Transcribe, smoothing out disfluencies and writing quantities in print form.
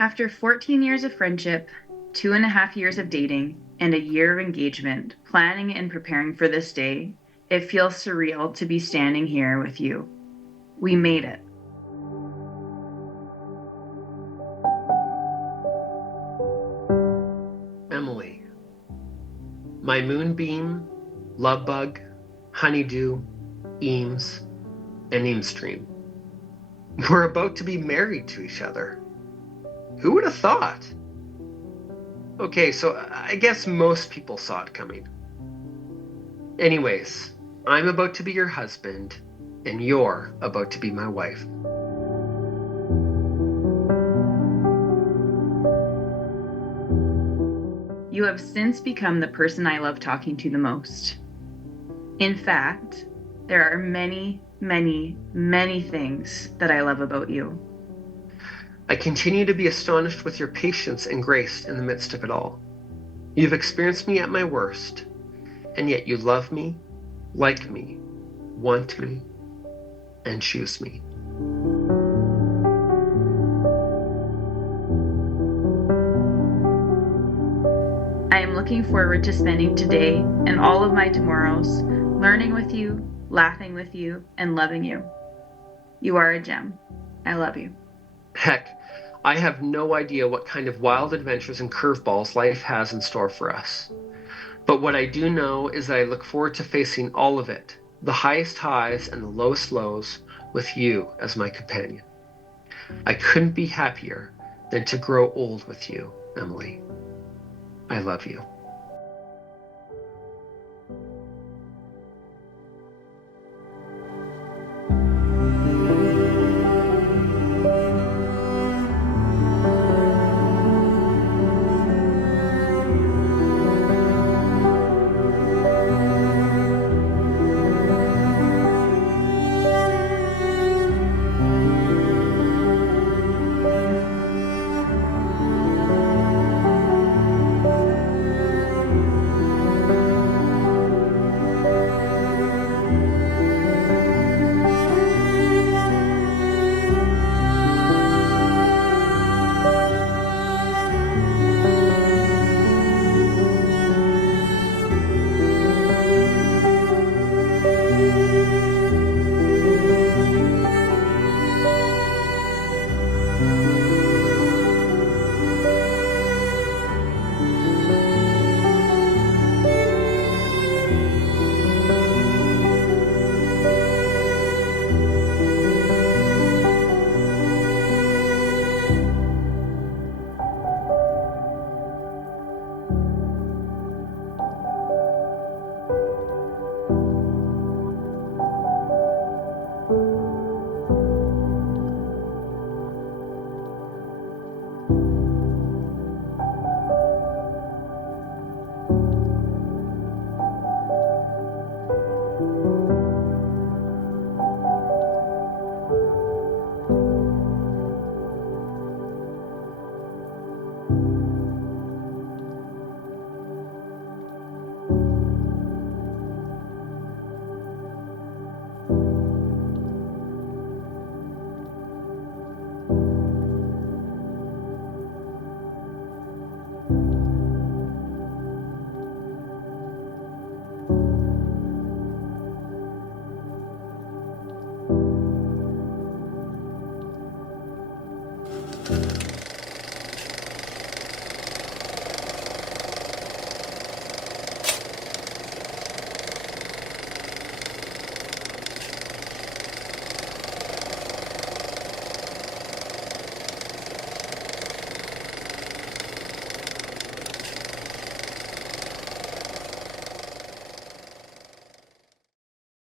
After 14 years of friendship, 2.5 years of dating, and a year of engagement, planning and preparing for this day, it feels surreal to be standing here with you. We made it. Emily, my moonbeam, love bug, honeydew, Eames, and Eamstream. We're about to be married to each other. Who would have thought? Okay, so I guess most people saw it coming. Anyways, I'm about to be your husband, and you're about to be my wife. You have since become the person I love talking to the most. In fact, there are many, many, many things that I love about you. I continue to be astonished with your patience and grace in the midst of it all. You've experienced me at my worst, and yet you love me, like me, want me, and choose me. I am looking forward to spending today and all of my tomorrows learning with you, laughing with you, and loving you. You are a gem. I love you. Heck, I have no idea what kind of wild adventures and curveballs life has in store for us. But what I do know is that I look forward to facing all of it, the highest highs and the lowest lows, with you as my companion. I couldn't be happier than to grow old with you, Emily. I love you.